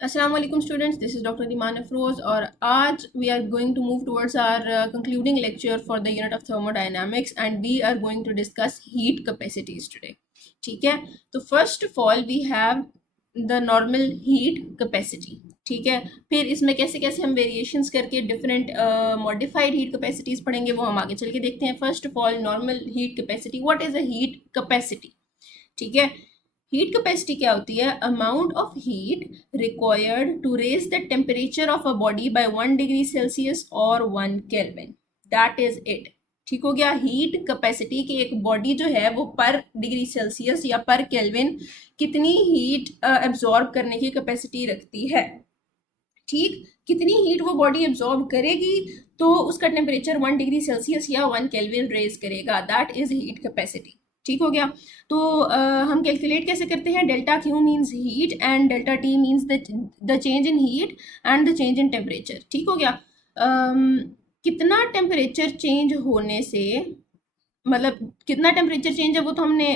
Assalamu alaikum students, this is Dr. Iman Afroz और आज we are going to move towards our concluding lecture for the unit of thermodynamics and we are going to discuss heat capacities today. ठीक है, तो first of all we have the normal heat capacity. ठीक है, फिर इसमें कैसे कैसे हम वेरिएशंस करके डिफरेंट मॉडिफाइड हीट कैपेसिटीज पढ़ेंगे वो हम आगे चल के देखते हैं. First of all normal heat capacity. What is a heat capacity? ठीक है, हीट कैपेसिटी क्या होती है? Amount of heat required to raise the temperature of a body by 1 degree Celsius और 1 केल्विन. That is it. ठीक हो गया. Heat capacity की एक बॉडी जो है वो पर डिग्री सेल्सियस या पर केल्विन कितनी हीट एब्जॉर्ब करने की कैपेसिटी रखती है. ठीक, कितनी हीट वो बॉडी एब्जॉर्ब करेगी तो उसका टेम्परेचर 1 डिग्री सेल्सियस या 1 केल्विन रेज करेगा. That is heat capacity. ठीक हो गया. तो हम कैलकुलेट कैसे करते हैं? Delta Q means heat and delta T means the change in heat and the change in temperature. ठीक हो गया. कितना टेम्परेचर चेंज होने से, मतलब कितना टेम्परेचर चेंज है वो तो हमने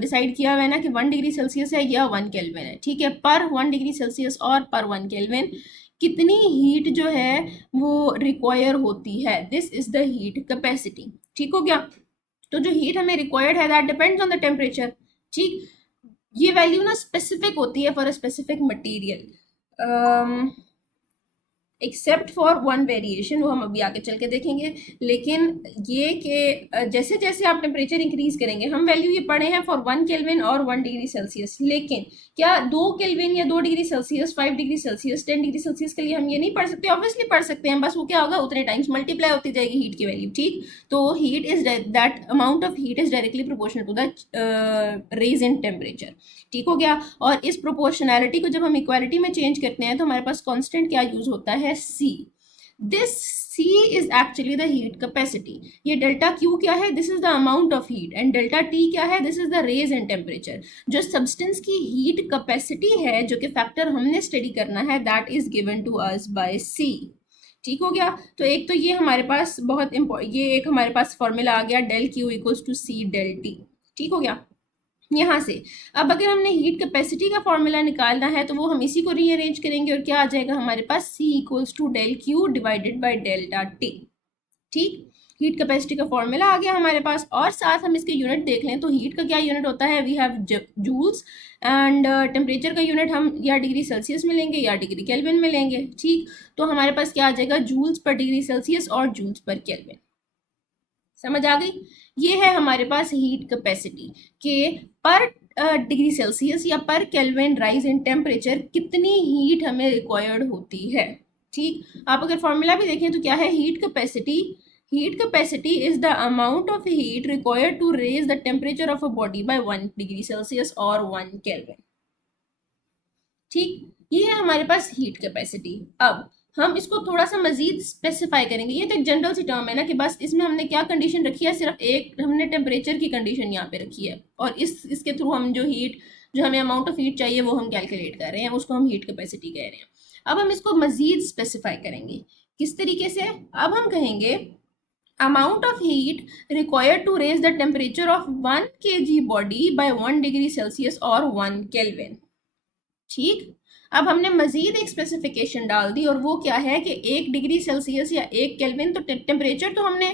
डिसाइड किया हुआ है ना कि 1 डिग्री सेल्सियस है या 1 केल्विन है. ठीक है, पर 1 डिग्री सेल्सियस और पर 1 केल्विन कितनी हीट जो है वो रिक्वायर होती है. This is the heat capacity. ठीक हो गया. तो जो हीट हमें रिक्वायर्ड है that depends on the temperature. ठीक, ये वैल्यू ना स्पेसिफिक होती है for a specific material except for one variation, वो हम अभी आगे चल के देखेंगे. लेकिन ये कि जैसे जैसे आप टेम्परेचर इंक्रीज करेंगे, हम वैल्यू ये पढ़े हैं फॉर 1 केल्विन और 1 डिग्री सेल्सियस, लेकिन क्या 2 केल्विन या 2 degree Celsius, 5 degree Celsius, 10 degree Celsius के लिए हम ये नहीं पढ़ सकते? ऑब्वियसली पढ़ सकते हैं, बस वो क्या होगा, उतने टाइम्स मल्टीप्लाई होती जाएगी हीट की वैल्यू. ठीक, तो heat is that amount of heat is directly proportional to the raise in temperature. ठीक हो गया. और इस प्रोपोर्शनैलिटी को जब हम इक्वालिटी में चेंज करते हैं तो हमारे पास कांस्टेंट क्या यूज होता है? C. This C is actually the heat capacity. ये डेल्टा Q क्या है? This is the amount of heat. And delta T क्या है? This is the raise in temperature. जो सब्सटेंस की हीट कैपेसिटी है, जो कि फैक्टर हमने स्टडी करना है, that is given to us by C. ठीक हो गया. तो एक तो ये हमारे पास बहुत इम्पोर्टेंट, ये एक हमारे पास फॉर्मूला आ गया, del Q equals to C del T. ठीक हो गया. यहाँ से अब अगर हमने हीट कैपेसिटी का फॉर्मूला निकालना है तो वो हम इसी को रीअरेंज करेंगे और क्या आ जाएगा हमारे पास? C equals to del Q divided by delta T. ठीक, हीट कैपेसिटी का फॉर्मूला आ गया हमारे पास. और साथ हम इसके यूनिट देख लें तो हीट का क्या यूनिट होता है? We have joules. And temperature का यूनिट हम या डिग्री सेल्सियस में लेंगे या डिग्री केल्विन में लेंगे. ठीक, तो हमारे पास क्या आ जाएगा? जूल्स पर डिग्री सेल्सियस और जूल्स पर केल्विन. समझ आ गई? ये है हमारे पास हीट कैपेसिटी के पर डिग्री सेल्सियस या पर केल्विन राइज इन टेम्परेचर कितनी हीट हमें रिक्वायर्ड होती है. ठीक, आप अगर फॉर्मूला भी देखें तो क्या है? Heat capacity. Heat capacity is the amount of heat required to raise the temperature of a body by 1 degree Celsius और 1 केल्विन. ठीक, ये है हमारे पास हीट कैपेसिटी. अब हम इसको थोड़ा सा मजीद स्पेसिफाई करेंगे. ये तो एक जनरल सी टर्म है ना कि बस इसमें हमने क्या कंडीशन रखी है? सिर्फ एक हमने टेम्परेचर की कंडीशन यहाँ पे रखी है और इसके थ्रू हम जो हमें अमाउंट ऑफ हीट चाहिए वो हम कैलकुलेट कर रहे हैं, उसको हम हीट कैपेसिटी कह रहे हैं. अब हम इसको मजीद स्पेसिफाई करेंगे. किस तरीके से? अब हम कहेंगे amount of heat required to raise the temperature of 1 kg body by 1 degree Celsius और 1 केल्विन. ठीक, अब हमने मजीद एक स्पेसिफिकेशन डाल दी और वो क्या है कि 1 डिग्री सेल्सियस या 1 केल्विन, तो टेम्परेचर तो हमने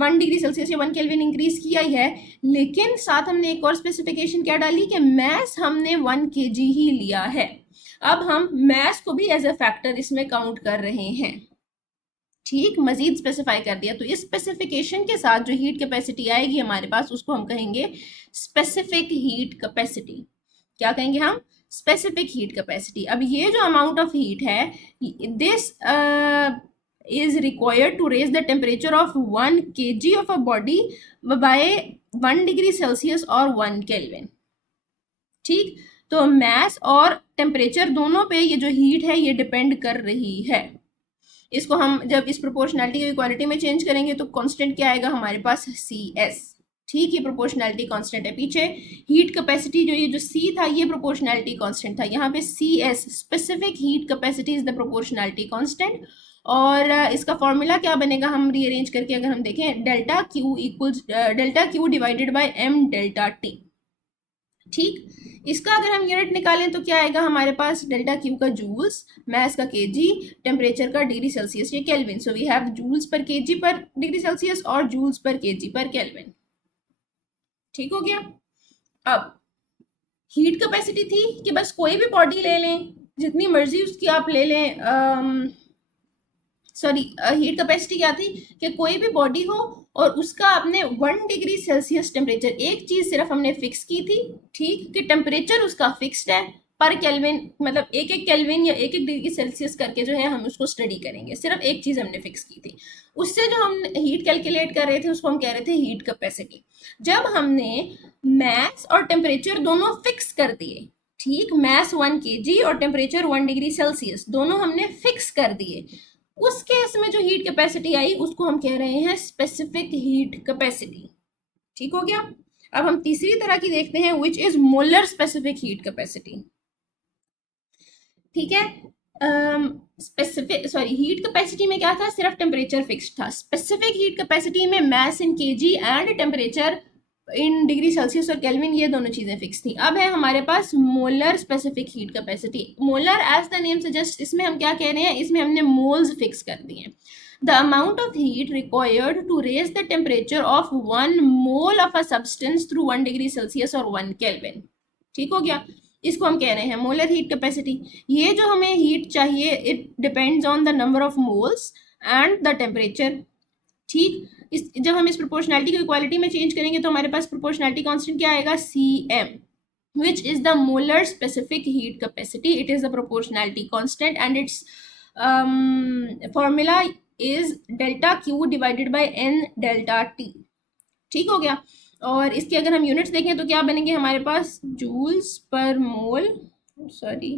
1 डिग्री सेल्सियस या 1 केल्विन इंक्रीज किया ही है, लेकिन साथ हमने एक और स्पेसिफिकेशन क्या डाली कि मैस हमने 1 kg ही लिया है. अब हम मैस को भी एज ए फैक्टर इसमें काउंट कर रहे हैं. ठीक, मजीद स्पेसिफाई कर दिया. तो इस स्पेसिफिकेशन के साथ जो हीट कैपेसिटी आएगी हमारे पास उसको हम कहेंगे स्पेसिफिक हीट कैपेसिटी. क्या कहेंगे हम? Specific heat capacity. अब ये जो अमाउंट ऑफ हीट है, this is required to raise the temperature of 1 kg of a body by 1 degree Celsius और 1 केल्विन. ठीक, तो मैस और टेम्परेचर दोनों पे ये जो हीट है ये डिपेंड कर रही है. इसको हम जब इस प्रोपोर्शनैलिटी की इक्वालिटी में चेंज करेंगे तो कांस्टेंट क्या आएगा हमारे पास? CS. ठीक, ये प्रोपोर्शनैलिटी कांस्टेंट है. पीछे हीट कैपेसिटी जो ये जो C था ये प्रोपोर्शनैलिटी कांस्टेंट था. यहाँ पे CS specific heat capacity is the proportionality constant. और इसका फॉर्मूला क्या बनेगा हम रीअरेंज करके अगर हम देखें? Delta Q equals delta Q divided by M delta T. ठीक। इसका अगर हम यूनिट निकालें तो क्या आएगा हमारे पास, डेल्टा क्यू का जूल्स, मास का केजी, टेम्परेचर का डिग्री सेल्सियस, ये kelvin. So we have joules per KG per degree Celsius और joules per KG per kelvin. ठीक हो गया। अब हीट कैपेसिटी थी कि बस कोई भी बॉडी ले लें, जितनी मर्जी उसकी आप ले लें, सॉरी, हीट कैपेसिटी क्या थी कि कोई भी बॉडी हो और उसका आपने 1 डिग्री सेल्सियस टेम्परेचर, एक चीज सिर्फ हमने फिक्स की थी, ठीक, कि टेम्परेचर उसका फिक्स्ड है पर केल्विन, मतलब एक एक केल्विन या एक एक डिग्री सेल्सियस करके जो है हम उसको स्टडी करेंगे, सिर्फ एक चीज हमने फिक्स की थी। उससे जो हम हीट कैलकुलेट कर रहे थे उसको हम कह रहे थे हीट कैपेसिटी। जब हमने मैस और टेम्परेचर दोनों फिक्स कर दिए, ठीक, मैस 1 kg और टेम्परेचर 1 डिग्री सेल्सियस दोनों हमने फिक्स कर दिए, उस केस में जो हीट कैपेसिटी आई उसको हम कह रहे हैं स्पेसिफिक हीट कैपेसिटी। ठीक हो गया। अब हम तीसरी तरह की देखते हैं, which is molar specific heat capacity. ठीक है। स्पेसिफिक सॉरी, हीट कैपेसिटी में क्या था, सिर्फ टेम्परेचर फिक्स्ड था। स्पेसिफिक हीट कैपेसिटी में mass in KG and temperature in degree Celsius और केल्विन, ये दोनों चीजें फिक्स थी। अब है हमारे पास molar specific heat capacity. Molar as the name suggest, इसमें हम क्या कह रहे हैं, इसमें हमने मोल्स फिक्स कर दिए। The amount of heat required to raise the temperature of 1 mole of a substance through 1 degree Celsius और 1 केल्विन। ठीक हो गया। इसको हम कह रहे हैं मोलर हीट कैपेसिटी। ये जो हमें हीट चाहिए, it depends on the number of moles and the temperature. ठीक। इस जब हम इस प्रोपोर्शनैलिटी को इक्वालिटी में चेंज करेंगे तो हमारे पास प्रोपोर्शनैलिटी कांस्टेंट क्या आएगा, Cm, which is the molar specific heat capacity. It is the proportionality constant and its formula is delta Q divided by N delta T. ठीक हो गया। और इसके अगर हम यूनिट्स देखें तो क्या बनेंगे हमारे पास, जूल्स पर मोल, सॉरी,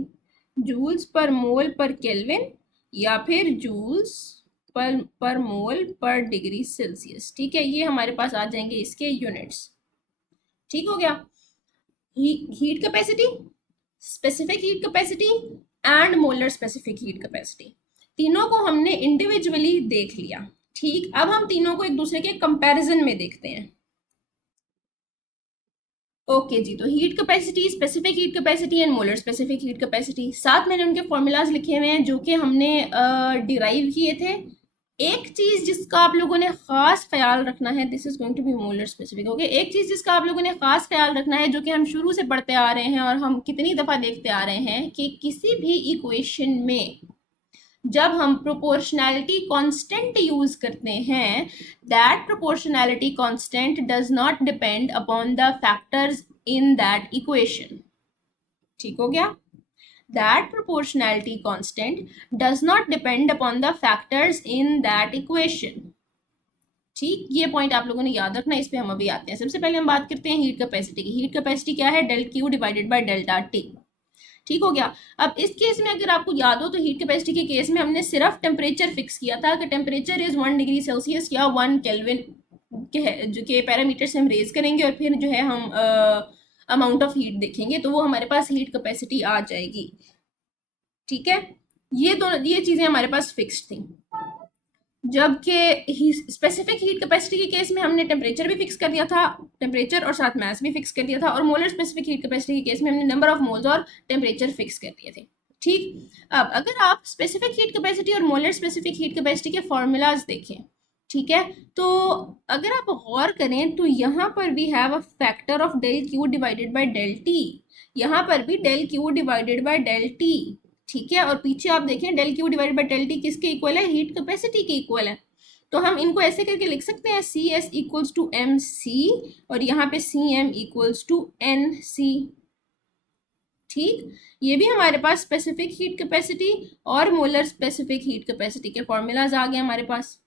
जूल्स पर मोल पर केल्विन, या फिर जूल्स पर मोल पर डिग्री सेल्सियस। ठीक है, ये हमारे पास आ जाएंगे इसके यूनिट्स। ठीक हो गया। Heat capacity, specific heat capacity and molar specific heat capacity, तीनों को हमने इंडिविजुअली देख लिया। ठीक। अब हम तीनों को एक दूसरे के कंपैरिजन में देखते हैं। ओके जी, तो heat capacity, specific heat capacity and molar specific heat capacity, साथ मैंने उनके फॉर्मूलाज लिखे हुए हैं जो कि हमने डिराइव किए थे। एक चीज जिसका आप लोगों ने खास ख्याल रखना है, this is going to be molar specific. Okay, एक चीज जिसका आप लोगों ने खास ख्याल रखना है, जो कि हम शुरू से पढ़ते आ रहे हैं और हम कितनी दफा देखते आ रहे हैं, कि किसी भी इक्वेशन में जब हम प्रोपोर्शनैलिटी कांस्टेंट यूज करते हैं, that proportionality constant does not depend upon the factors in that equation. ठीक हो गया। That proportionality constant does not depend upon the factors in that equation. ठीक, ये पॉइंट आप लोगों ने याद रखना, इस पे हम अभी आते हैं। सबसे पहले हम बात करते हैं हीट कैपेसिटी की। हीट कैपेसिटी क्या है, del Q divided by delta T. ठीक हो गया। अब इस केस में अगर आपको याद हो तो हीट कैपेसिटी के केस में हमने सिर्फ टेम्परेचर फिक्स किया था कि टेम्परेचर इज 1 डिग्री सेल्सियस या 1 केल्विन के जो के पैरामीटर से हम रेज करेंगे और फिर जो है हम अमाउंट ऑफ हीट देखेंगे, तो वो हमारे पास हीट कैपेसिटी आ जाएगी। ठीक है, ये चीजें हमारे पास फिक्स्ड थी। जबकि स्पेसिफिक हीट कैपेसिटी के केस में हमने टेम्परेचर भी फिक्स कर दिया था, टेम्परेचर और साथ मास भी फिक्स कर दिया था, और मोलर स्पेसिफिक हीट कैपेसिटी के केस में हमने नंबर ऑफ मोल्स और टेम्परेचर फिक्स कर दिए थे। ठीक। अब अगर आप स्पेसिफिक हीट कैपेसिटी और मोलर स्पेसिफिक हीट कैपेसिटी के फॉर्मूलाज देखें, ठीक है, तो अगर आप गौर करें तो यहाँ पर भी have a factor of del Q divided by del T, यहाँ पर भी del Q divided by del T. ठीक है, और पीछे आप देखें del Q divided by del T किसके इक्वल है, हीट कैपेसिटी के इक्वल है। तो हम इनको ऐसे करके लिख सकते हैं, C S equals to M C, और यहाँ पे C M equals to N C. ठीक, ये भी हमारे पास स्पेसिफिक हीट कैपेसिटी और मोलर स्पेसिफिक हीट कैपेसिटी के फॉर्मूलाज आ गए हमारे पास।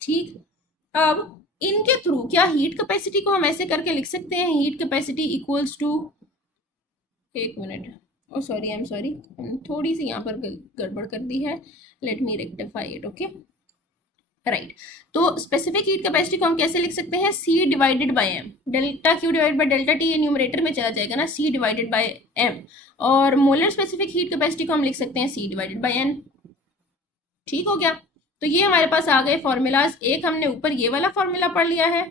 ठीक। अब इनके थ्रू क्या हीट कैपेसिटी को हम ऐसे करके लिख सकते हैं, हीट कैपेसिटी इक्वल्स टू, एक minute, oh sorry, I am sorry, थोड़ी सी यहाँ पर गड़बड़ कर दी है, let me rectify it. Okay, right. तो स्पेसिफिक हीट कैपेसिटी को हम कैसे लिख सकते हैं, C divided by M, delta Q divided by delta T, ये न्यूमरेटर में चला जाएगा ना, सी डिवाइडेड बाय एम। और मोलर स्पेसिफिक हीट कैपेसिटी को हम लिख सकते हैं सी डिवाइडेड बाय एन। ठीक हो गया। तो ये हमारे पास आ गए फॉर्मूलाज। एक हमने ऊपर ये वाला फॉर्मूला पढ़ लिया है,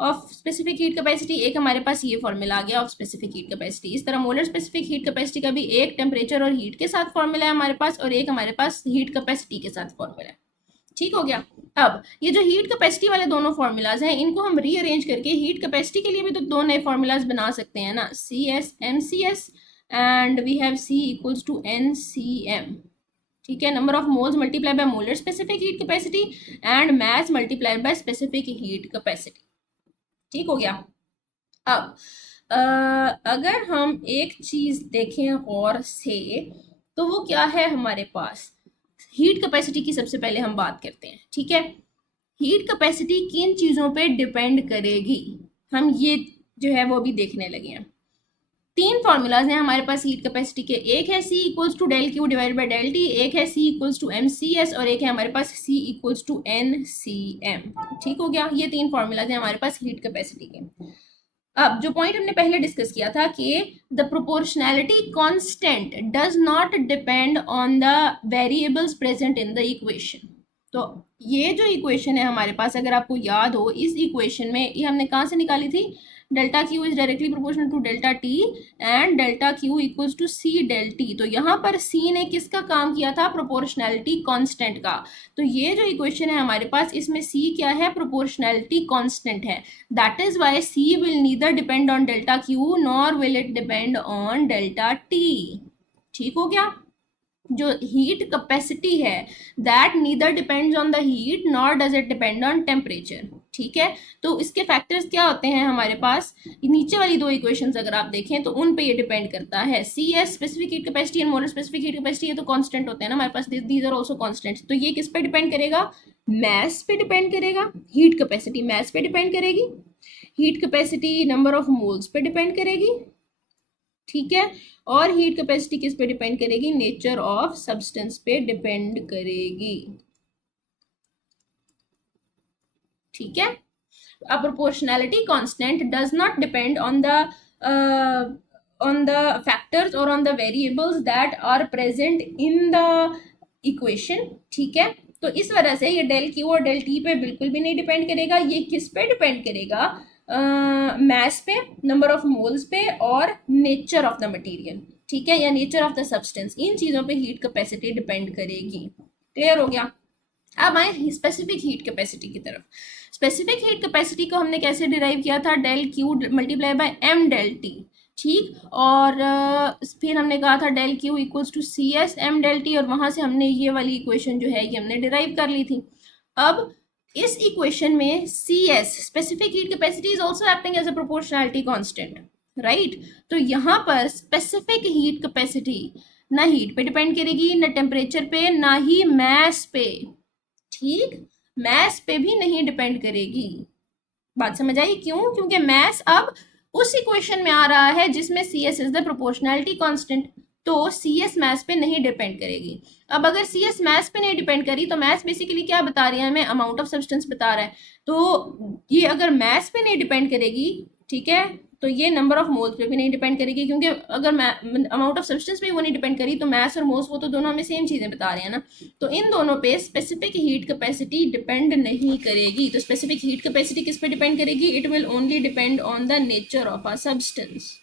ऑफ स्पेसिफिक हीट कैपेसिटी, एक हमारे पास ये फॉर्मूला आ गया ऑफ स्पेसिफिक हीट कैपेसिटी। इस तरह मोलर स्पेसिफिक हीट कैपेसिटी का भी एक टेम्परेचर और हीट के साथ फॉर्मूला है हमारे पास, और एक हमारे पास हीट कैपेसिटी के साथ फॉर्मूला है। ठीक हो गया। अब ये जो हीट कैपेसिटी वाले दोनों फॉर्मूलाज हैं, इनको हम रीअरेंज करके हीट कैपेसिटी के लिए भी तो दो नए फॉर्मूलाज बना सकते हैं ना, C S M C S and we have C equals to N C M. ठीक है, number of moles multiply by molar specific heat capacity and mass multiplied by specific heat capacity. ठीक हो गया। अब अगर हम एक चीज देखें गौर से, तो वो क्या है हमारे पास, हीट कैपेसिटी की सबसे पहले हम बात करते हैं। ठीक है, हीट कैपेसिटी किन चीज़ों पे डिपेंड करेगी, हम ये जो है वो भी देखने लगे हैं। तीन फॉर्मूलाज हैं हमारे पास हीट कैपेसिटी के, एक है C equals to del Q divide by del T, एक है C equals to M C S, और एक है हमारे पास C equals to N C M. ठीक हो गया, ये तीन फॉर्मूलाज हैं हमारे पास हीट कैपेसिटी के। अब जो पॉइंट हमने पहले डिस्कस किया था कि the proportionality constant does not depend on the variables present in the equation. तो ये जो इक्वेशन है हमारे पास, अगर आपको याद हो, इस इक्वेशन में ये हमने कहाँ से निकाली थी, delta Q is directly proportional to delta T and delta Q equals to C del T. तो यहाँ पर सी ने किसका काम किया था, प्रोपोर्शनैलिटी कांस्टेंट का। तो ये जो इक्वेशन है हमारे पास, इसमें सी क्या है, प्रोपोर्शनैलिटी कांस्टेंट है। That is why C will neither depend on delta Q nor will it depend on delta T. ठीक हो गया। जो हीट कैपेसिटी है that neither depends on the heat nor does it depend on temperature. ठीक है, तो इसके factors क्या होते हैं हमारे पास, नीचे वाली दो इक्वेशंस अगर आप देखें तो उन पे ये डिपेंड करता है। C S specific heat capacity and molar specific heat capacity, ये तो कांस्टेंट होते हैं ना हमारे पास, दीज आर आल्सो कांस्टेंट्स। तो ये किस पे डिपेंड करेगा, मास पे डिपेंड करेगा। हीट कैपेसिटी मास पे डिपेंड करेगी, heat capacity number of moles पे डिपेंड करेगी। ठीक है, और हीट कैपेसिटी किस पे डिपेंड करेगी, नेचर ऑफ सब्सटेंस पे डिपेंड करेगी। ठीक है, a proportionality constant does not depend on the factors or on the variables that are present in the equation। ठीक है, तो इस वजह से ये डेल क्यू और डेल टी पे बिल्कुल भी नहीं डिपेंड करेगा। ये किस पे डिपेंड करेगा, मास पे, नंबर ऑफ मोल्स पे, और नेचर ऑफ द मटेरियल। ठीक है, या नेचर ऑफ द सब्सटेंस, इन चीज़ों पे हीट कैपेसिटी डिपेंड करेगी। क्लियर हो गया। अब आए स्पेसिफिक हीट कैपेसिटी की तरफ। स्पेसिफिक हीट कैपेसिटी को हमने कैसे डिराइव किया था, del Q multiply by M del T. ठीक, और फिर हमने कहा था del Q equals to C S M del T, और वहाँ से हमने ये वाली इक्वेशन जो है ये हमने डिराइव कर ली थी। अब इस इक्वेशन में C S specific heat capacity is also acting as a proportionality constant, right. तो यहाँ पर स्पेसिफिक हीट कैपेसिटी ना हीट पे डिपेंड करेगी, ना टेम्परेचर पे, ना ही मास पे। ठीक, मास पे भी नहीं डिपेंड करेगी। बात समझ आई, क्यों, क्योंकि मास अब उस इक्वेशन में आ रहा है जिसमें C S is the proportionality constant, तो सी एस मास पे नहीं डिपेंड करेगी। अब अगर सी एस मास पे नहीं डिपेंड करी, तो मास बेसिकली क्या बता रही है हमें, अमाउंट ऑफ सब्सटेंस बता रहा है। तो ये अगर मास पे नहीं डिपेंड करेगी, ठीक है, तो ये नंबर ऑफ मोल्स पे भी नहीं डिपेंड करेगी, क्योंकि अगर अमाउंट ऑफ सब्सटेंस पे वो नहीं डिपेंड करी, तो मास और मोल्स वो तो दोनों हमें सेम चीज़ें बता रहे हैं ना। तो इन दोनों पे स्पेसिफिक हीट कैपेसिटी डिपेंड नहीं करेगी। तो स्पेसिफिक हीट कैपेसिटी किस पे डिपेंड करेगी, it will only depend on the nature of a substance.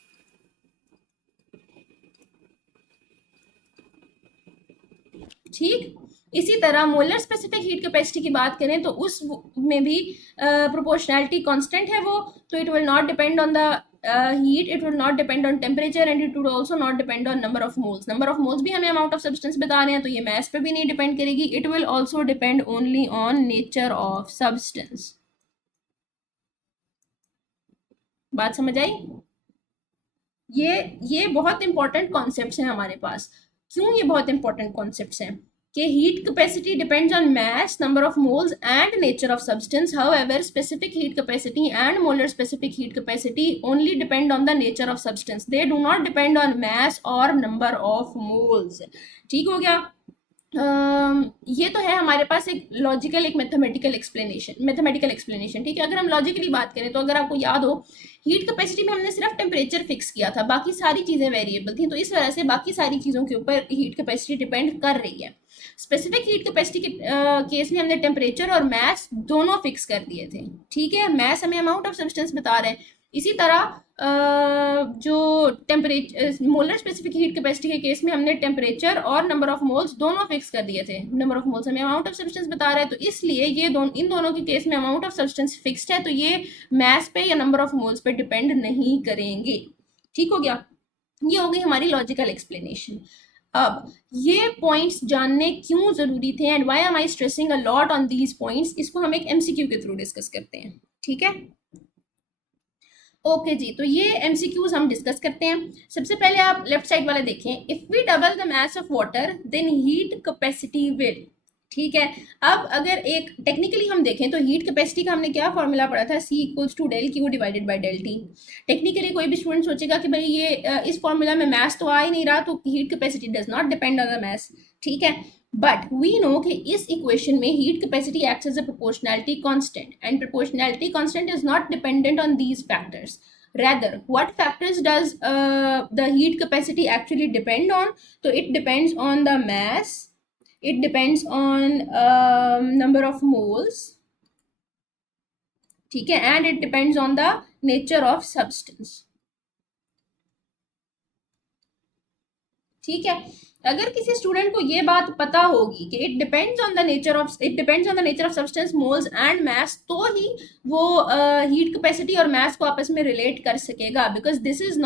ठीक, इसी तरह मोलर स्पेसिफिक हीट कैपेसिटी की बात करें तो उस में भी प्रोपोर्शनैलिटी कांस्टेंट है वो, तो it will not depend on the heat, it will not depend on temperature, and it would also not depend on number of moles। number of moles भी हमें amount of substance बता रहे हैं, तो ये mass पे भी नहीं डिपेंड करेगी। it will also depend only on nature of substance। बात समझ आई। ये बहुत इंपॉर्टेंट कॉन्सेप्ट्स हैं हमारे पास। क्यों ये बहुत इंपॉर्टेंट कॉन्सेप्ट्स हैं कि heat capacity depends on mass, number of moles and nature of substance. However specific heat capacity and molar specific heat capacity only depend on the nature of substance, they do not depend on मास और number of moles. ठीक हो गया। ये तो है हमारे पास एक logical, एक मैथमेटिकल एक्सप्लेनेशन, ठीक है। अगर हम लॉजिकली बात करें तो अगर आपको याद हो, हीट कैपेसिटी में हमने सिर्फ टेम्परेचर फिक्स किया था, बाकी सारी चीज़ें वेरिएबल थी, तो इस वजह से बाकी सारी चीज़ों के ऊपर हीट कैपेसिटी डिपेंड कर रही है। स्पेसिफिक हीट कैपेसिटी के केस में हमने टेम्परेचर और मास दोनों फिक्स कर दिए थे, ठीक है। मास हमें अमाउंट ऑफ सब्सटेंस बता रहे हैं। इसी तरह जो temperature molar specific heat capacity के केस में हमने टेम्परेचर और नंबर ऑफ मोल्स दोनों फिक्स कर दिए थे। नंबर ऑफ मोल्स हमें अमाउंट ऑफ सब्सटेंस बता रहा है, तो इसलिए ये इन दोनों के केस में अमाउंट ऑफ सब्सटेंस फिक्स्ड है, तो ये मास पे या नंबर ऑफ मोल्स पे डिपेंड नहीं करेंगे। ठीक हो गया, ये हो गई हमारी लॉजिकल एक्सप्लेनेशन। अब ये पॉइंट्स जानने क्यों जरूरी थे and why am I stressing a lot on these points, इसको हम एक एमसीक्यू के थ्रू डिस्कस करते हैं, ठीक है। ओके जी, तो ये एमसीक्यूज हम डिस्कस करते हैं। सबसे पहले आप लेफ्ट साइड वाले देखें, if we double the mass of water then heat capacity will, ठीक है। अब अगर एक टेक्निकली हम देखें तो हीट कैपेसिटी का हमने क्या फॉर्मूला पढ़ा था, C equals to del Q divided by del T. Technically कोई भी स्टूडेंट सोचेगा कि भाई ये इस फॉर्मूला में मास तो आ ही नहीं रहा, तो heat capacity does not depend on the mass, ठीक है। बट वी नो कि इस इक्वेशन में heat capacity acts as a proportionality constant and proportionality constant is not dependent on these factors. Rather, what factors does the heat capacity actually depend on? So it depends on the mass, it depends on number of moles, ठीक है, and it depends on the nature of substance, ठीक है। अगर किसी student को ये बात पता होगी कि it depends on the nature of substance, moles and mass, तो ही वो हीट कैपेसिटी और मास को आपस में रिलेट कर सकेगा, because this is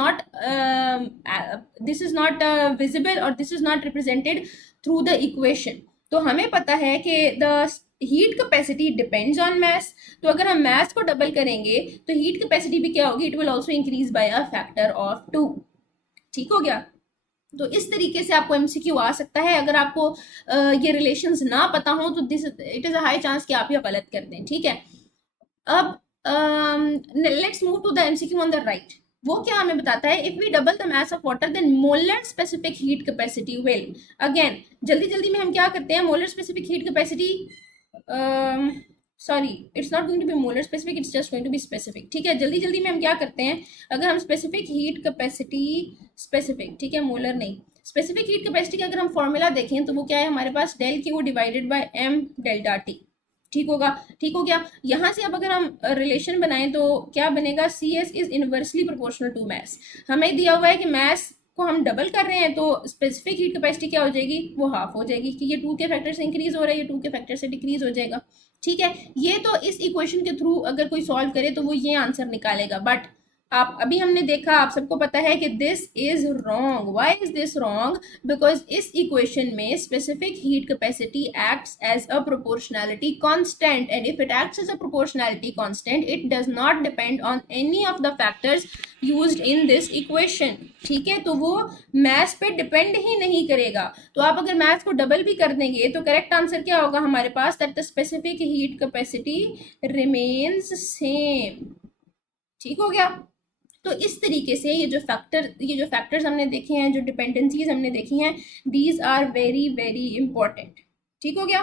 not visible और this is not represented through the equation. तो हमें पता है कि the heat capacity depends on mass, तो अगर हम मास को डबल करेंगे तो हीट कैपेसिटी भी क्या होगी, it will also increase by a factor of 2, ठीक हो गया। तो इस तरीके से आपको एमसीक्यू आ सकता है। अगर आपको ये रिलेशंस ना पता हो तो this it is a high chance कि आप ये गलत कर दें, ठीक है। अब let's move to the MCQ on the right. वो क्या हमें बताता है, if we double the mass of water then molar specific heat capacity will. Again जल्दी जल्दी में हम क्या करते हैं, molar specific heat capacity, sorry it's not going to be molar specific, it's just going to be specific, ठीक है। जल्दी जल्दी में हम क्या करते हैं, अगर हम स्पेसिफिक हीट कैपेसिटी स्पेसिफिक, ठीक है, मोलर नहीं, स्पेसिफिक हीट कैपेसिटी का अगर हम फॉर्मूला देखें तो वो क्या है हमारे पास, del Q divided by M delta T, ठीक होगा, ठीक हो गया। यहाँ से अब अगर हम रिलेशन बनाएं तो क्या बनेगा, C S is inversely proportional to mass. हमें दिया हुआ है कि मास को हम डबल कर रहे हैं तो स्पेसिफिक हीट कैपेसिटी क्या हो जाएगी, वो हाफ हो जाएगी, कि ये 2 के फैक्टर से इंक्रीज हो रहा है, ये 2 के फैक्टर से डिक्रीज हो जाएगा, ठीक है। ये तो इस इक्वेशन के थ्रू अगर कोई सॉल्व करे तो वो ये आंसर निकालेगा, बट आप अभी हमने देखा, आप सबको पता है कि this is wrong. Why is this wrong, because इस इक्वेशन में specific heat capacity acts as a proportionality constant, and if it acts as a proportionality constant it does not depend on any of the factors used in this equation, ठीक है। तो वो maths पे depend ही नहीं करेगा। तो आप अगर मैथ्स को डबल भी कर देंगे तो करेक्ट आंसर क्या होगा हमारे पास, that the specific heat capacity remains same, ठीक हो गया। तो इस तरीके से ये जो फैक्टर्स हमने देखे हैं, जो डिपेंडेंसीज हमने देखी हैं, these are very very important, ठीक हो गया।